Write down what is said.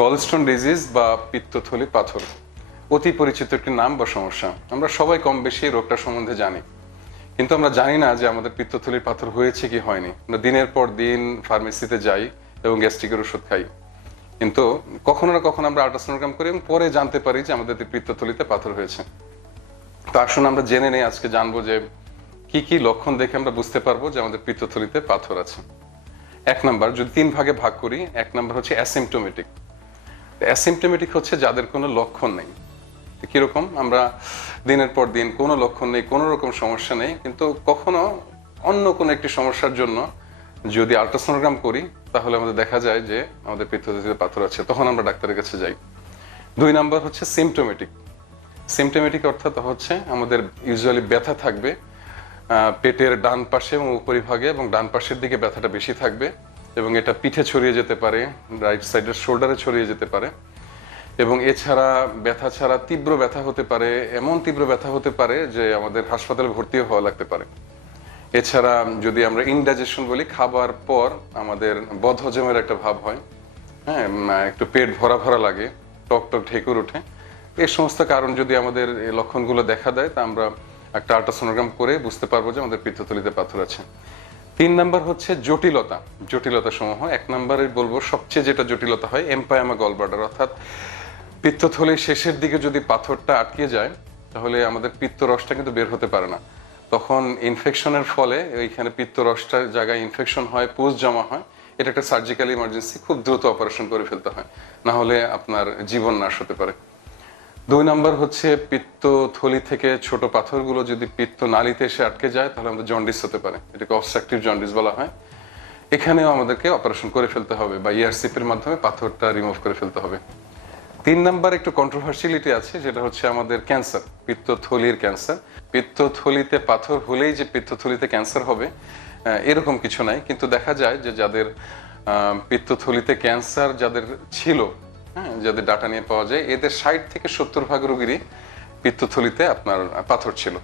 Gallstone disease বা পিত্তথলি পাথর অতি পরিচিত একটি নাম বা সমস্যা। আমরা সবাই কম বেশি রোগটা সম্বন্ধে জানি, কিন্তু আমরা জানি না যে আমাদের পিত্তথলির পাথর হয়েছে কি হয়নি। আমরা দিনের পর দিন ফার্মেসিতে যাই এবং গ্যাস্ট্রিকের ওষুধ খাই, কিন্তু কখনো না কখনো আমরা আল্ট্রাসোনোগ্রাম করি এবং পরে জানতে পারি যে আমাদের পিত্তথলিতে পাথর হয়েছে। তো আসুন আমরা জেনে নেই, আজকে জানবো যে কি কি লক্ষণ দেখে আমরা বুঝতে পারবো যে আমাদের পিত্তথলিতে পাথর আছে। এক নাম্বার, যদি তিন ভাগে ভাগ করি, এক নাম্বার হচ্ছে অ্যাসিম্পটোমেটিক। অ্যাসিম্পটোমেটিক হচ্ছে যাদের কোনো লক্ষণ নেই। কিরকম? আমরা দিনের পর দিন কোনো লক্ষণ নেই, কোনো রকম সমস্যা নেই, কিন্তু কখনো অন্য কোনো একটি সমস্যার জন্য যদি আল্ট্রাসোনোগ্রাম করি তাহলে আমাদের দেখা যায় যে আমাদের পিত্তথলিতে পাথর আছে, তখন আমরা ডাক্তারের কাছে যাই। দুই নাম্বার হচ্ছে সিমটোমেটিক। সিমটোমেটিক অর্থাৎ হচ্ছে আমাদের ইউজুয়ালি ব্যথা থাকবে পেটের ডান পাশে এবং উপরিভাগে, এবং ডান পাশের দিকে ব্যথাটা বেশি থাকবে এবং এটা পিঠে ছড়িয়ে যেতে পারে, রাইট সাইডের শোল্ডারে ছড়িয়ে যেতে পারে। এবং এছাড়া ব্যথা ছাড়া তীব্র ব্যথা হতে পারে, এমন তীব্র ব্যথা হতে পারে যে আমাদের হাসপাতালে ভর্তি হওয়া লাগতে পারে। এছাড়া যদি আমরা ইনডাইজেশন বলি, খাবার পর আমাদের বদহজমের একটা ভাব হয়, হ্যাঁ, একটু পেট ভরা ভরা লাগে, টক টক ঢেকুর ওঠে। এই সমস্ত কারণ যদি আমাদের এই লক্ষণগুলো দেখা দেয়, তা আমরা একটা আল্ট্রাসোনোগ্রাম করে বুঝতে পারবো যে আমাদের পিত্তথলিতে পাথর আছে। তিন নাম্বার হচ্ছে জটিলতা। জটিলতা সমূহ এক নাম্বারে বলবো সবচেয়ে যেটা জটিলতা হয় এম্পায়ামা গল ব্লাডার, অর্থাৎ পিত্তথলির শেষের দিকে যদি পাথরটা আটকে যায় তাহলে আমাদের পিত্তরসটা কিন্তু বের হতে পারে না। তখন ইনফেকশনের ফলে ওইখানে পিত্তরসটার জায়গায় ইনফেকশন হয়, পুষ জমা হয়। এটা একটা সার্জিক্যাল ইমার্জেন্সি, খুব দ্রুত অপারেশন করে ফেলতে হয়, না হলে আপনার জীবন নাশ হতে পারে। দুই নাম্বার হচ্ছে পিত্তথলি থেকে ছোট পাথরগুলো যদি পিত্ত নালীতে এসে আটকে যায় তাহলে আমাদের জন্ডিস হতে পারে, এটাকে অবস্ট্রাকটিভ জন্ডিস বলা হয়। এখানেও আমাদেরকে অপারেশন করে ফেলতে হবে বা ইআরসিপি এর মাধ্যমে পাথরটা রিমুভ করে ফেলতে হবে। তিন নাম্বার একটু কন্ট্রোভার্সিয়ালিটি আছে, যেটা হচ্ছে আমাদের ক্যান্সার, পিত্তথলির ক্যান্সার। পিত্তথলিতে পাথর হলেই যে পিত্তথলিতে ক্যান্সার হবে এরকম কিছু নাই, কিন্তু দেখা যায় যে যাদের পিত্তথলিতে ক্যান্সার যাদের ছিল, হ্যাঁ, যাদের ডাটা নিয়ে পাওয়া যায়, এদের 60 থেকে 70 ভাগ রোগীরই পিত্তথলিতে আপনার পাথর ছিল।